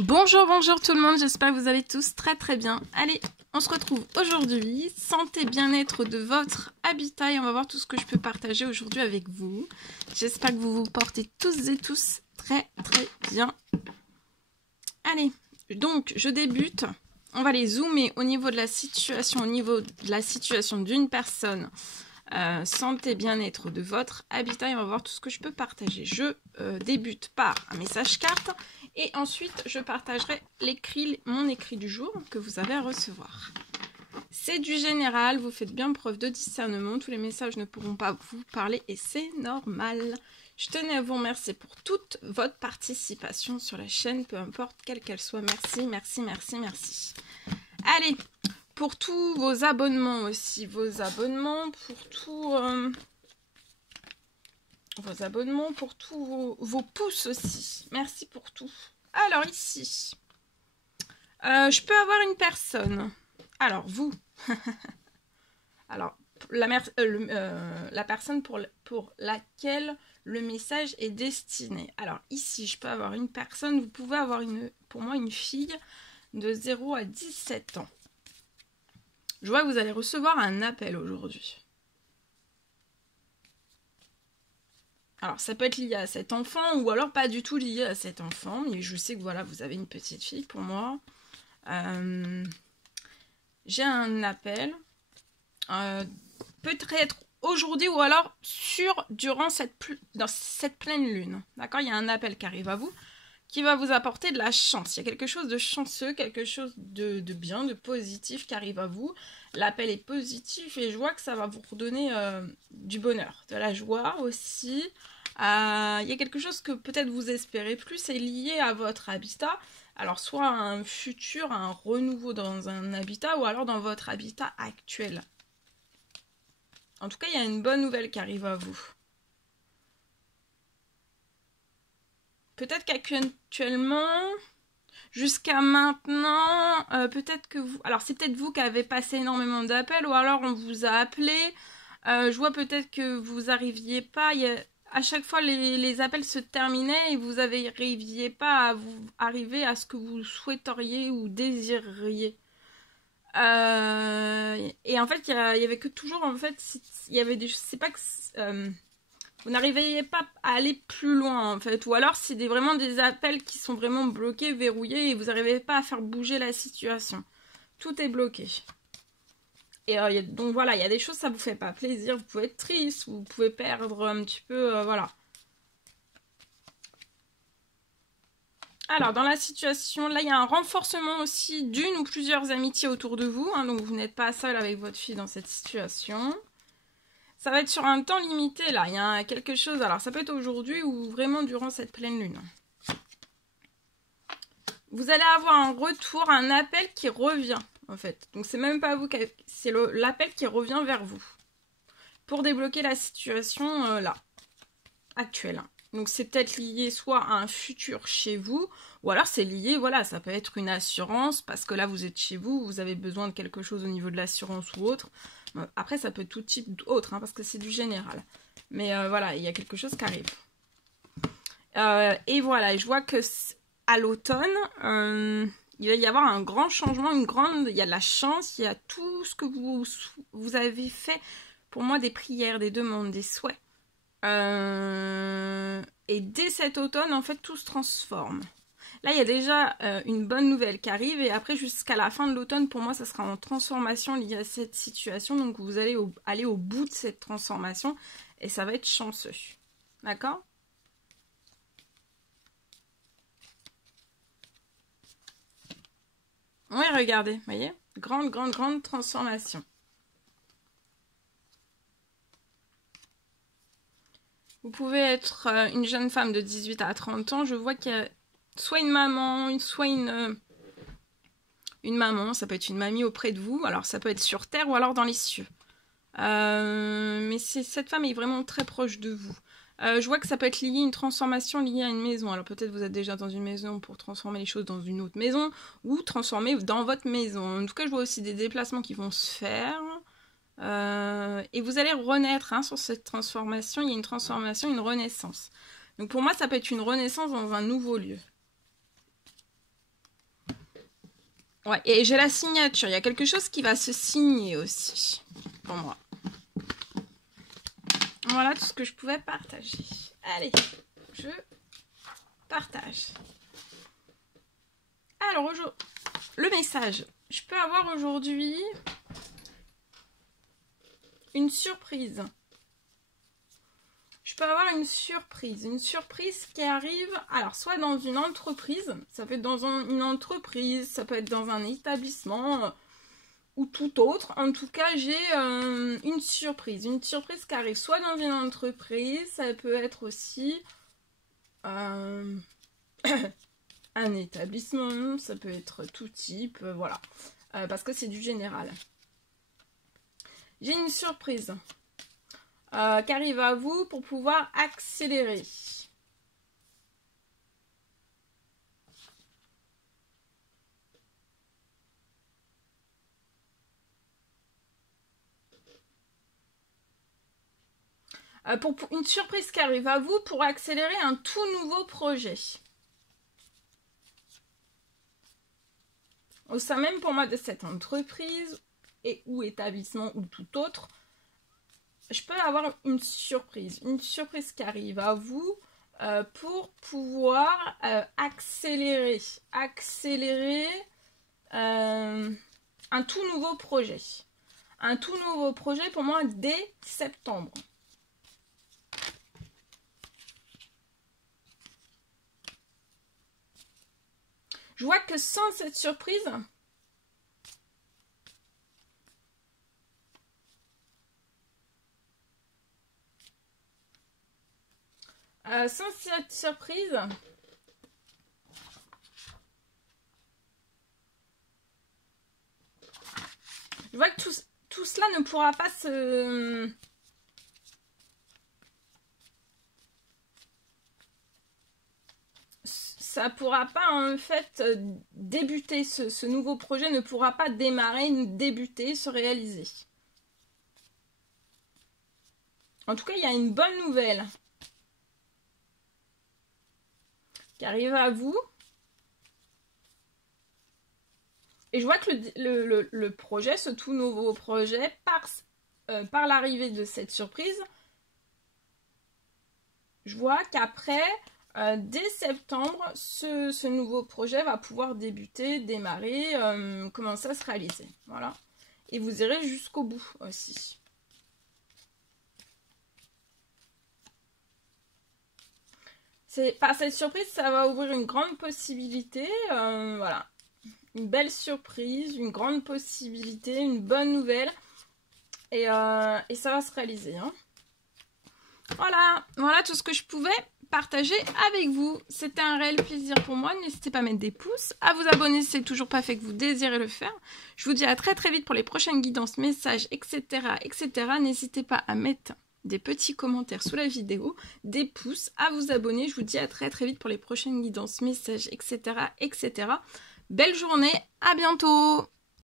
Bonjour, bonjour tout le monde, j'espère que vous allez tous très bien. Allez, on se retrouve aujourd'hui, santé, bien-être de votre habitat et on va voir tout ce que je peux partager aujourd'hui avec vous. J'espère que vous vous portez tous et tous très bien. Allez, donc je débute, on va les zoomer au niveau de la situation, d'une personne. Santé, bien-être de votre habitat et on va voir tout ce que je peux partager. Je débute par un message carte et ensuite je partagerai mon écrit du jour que vous avez à recevoir. C'est du général, vous faites bien preuve de discernement, tous les messages ne pourront pas vous parler et c'est normal. Je tenais à vous remercier pour toute votre participation sur la chaîne, peu importe quelle qu'elle soit. Merci. Allez, pour tous vos abonnements aussi, pour tous vos pouces aussi. Merci pour tout. Alors ici, je peux avoir une personne. Alors vous, alors la personne pour laquelle le message est destiné. Alors ici, je peux avoir une personne. Vous pouvez avoir pour moi une fille de 0 à 17 ans. Je vois que vous allez recevoir un appel aujourd'hui. Alors, ça peut être lié à cet enfant ou alors pas du tout lié à cet enfant. Mais je sais que voilà, vous avez une petite fille pour moi. J'ai un appel. Peut-être aujourd'hui ou alors durant cette pleine lune. D'accord? Il y a un appel qui arrive à vous qui va vous apporter de la chance. Il y a quelque chose de chanceux, quelque chose de bien, de positif qui arrive à vous. L'appel est positif et je vois que ça va vous redonner du bonheur, de la joie aussi. Il y a quelque chose que peut-être vous espérez plus, c'est lié à votre habitat. Alors soit un futur, un renouveau dans un habitat ou alors dans votre habitat actuel. En tout cas, il y a une bonne nouvelle qui arrive à vous. Peut-être qu'actuellement, jusqu'à maintenant, peut-être que vous... Alors, c'est peut-être vous qui avez passé énormément d'appels ou alors on vous a appelé. Je vois peut-être que vous n'arriviez pas... À chaque fois, les appels se terminaient et vous n'arriviez pas à vous arriver à ce que vous souhaiteriez ou désiriez. Et en fait, il y avait que toujours... En fait, il y avait des... C'est pas que... vous n'arriviez pas à aller plus loin en fait, ou alors c'est vraiment des appels qui sont vraiment bloqués, verrouillés et vous n'arrivez pas à faire bouger la situation. Tout est bloqué. Et donc voilà, il y a des choses, ça vous fait pas plaisir, vous pouvez être triste, vous pouvez perdre un petit peu, voilà. Alors dans la situation, là il y a un renforcement aussi d'une ou plusieurs amitiés autour de vous, hein, donc vous n'êtes pas seul avec votre fille dans cette situation. Ça va être sur un temps limité, là. Il y a quelque chose... Alors, ça peut être aujourd'hui ou vraiment durant cette pleine lune. Vous allez avoir un retour, un appel qui revient, en fait. Donc, c'est même pas vous, c'est l'appel qui revient vers vous. Pour débloquer la situation, là, actuelle. Donc, c'est peut-être lié soit à un futur chez vous, ou alors c'est lié, voilà, ça peut être une assurance, parce que là, vous êtes chez vous, vous avez besoin de quelque chose au niveau de l'assurance ou autre. Après, ça peut être tout type autre, hein, parce que c'est du général. Mais voilà, il y a quelque chose qui arrive. Et voilà, je vois que à l'automne, il va y avoir un grand changement, il y a de la chance, il y a tout ce que vous avez fait, pour moi, des prières, des demandes, des souhaits. Et dès cet automne, en fait, tout se transforme. Là, il y a déjà une bonne nouvelle qui arrive et après, jusqu'à la fin de l'automne, pour moi, ça sera en transformation liée à cette situation. Donc, vous allez aller au bout de cette transformation et ça va être chanceux. D'accord? Oui, regardez, vous voyez? Grande transformation. Vous pouvez être une jeune femme de 18 à 30 ans. Je vois qu'il y a soit une maman, soit une maman, ça peut être une mamie auprès de vous, alors ça peut être sur terre ou alors dans les cieux. Mais cette femme est vraiment très proche de vous. Je vois que ça peut être lié à une transformation liée à une maison. Alors peut-être vous êtes déjà dans une maison pour transformer les choses dans une autre maison ou transformer dans votre maison. En tout cas, je vois aussi des déplacements qui vont se faire. Et vous allez renaître hein, sur cette transformation. Il y a une transformation, une renaissance. Donc pour moi, ça peut être une renaissance dans un nouveau lieu. Ouais, et j'ai la signature. Il y a quelque chose qui va se signer aussi pour moi. Voilà tout ce que je pouvais partager. Allez, je partage. Alors, le message. Je peux avoir aujourd'hui une surprise. Je peux avoir une surprise qui arrive, alors soit dans une entreprise, ça peut être dans une entreprise, ça peut être dans un établissement ou tout autre. En tout cas, j'ai une surprise qui arrive soit dans une entreprise, ça peut être aussi un établissement, ça peut être tout type, voilà, parce que c'est du général. J'ai une surprise qui arrive à vous pour pouvoir accélérer. Pour une surprise qui arrive à vous pour accélérer un tout nouveau projet. Au sein même pour moi de cette entreprise et ou établissement ou tout autre, je peux avoir une surprise qui arrive à vous pour pouvoir accélérer un tout nouveau projet. Un tout nouveau projet pour moi dès septembre. Je vois que sans cette surprise, je vois que tout cela ne pourra pas se... Ça ne pourra pas en fait débuter, ce nouveau projet ne pourra pas démarrer, débuter, se réaliser. En tout cas, il y a une bonne nouvelle qui arrive à vous. Et je vois que le projet, ce tout nouveau projet, par l'arrivée de cette surprise, je vois qu'après, dès septembre, ce nouveau projet va pouvoir débuter, démarrer, commencer à se réaliser. Voilà. Et vous irez jusqu'au bout aussi. Par cette surprise, ça va ouvrir une grande possibilité. Voilà. Une belle surprise, une grande possibilité, une bonne nouvelle. Et ça va se réaliser. Hein. Voilà tout ce que je pouvais partager avec vous. C'était un réel plaisir pour moi. N'hésitez pas à mettre des pouces, à vous abonner si c'est toujours pas fait que vous désirez le faire. Je vous dis à très vite pour les prochaines guidances, messages, etc. N'hésitez pas à mettre des petits commentaires sous la vidéo, des pouces, à vous abonner. Je vous dis à très vite pour les prochaines guidances, messages, etc. Belle journée, à bientôt!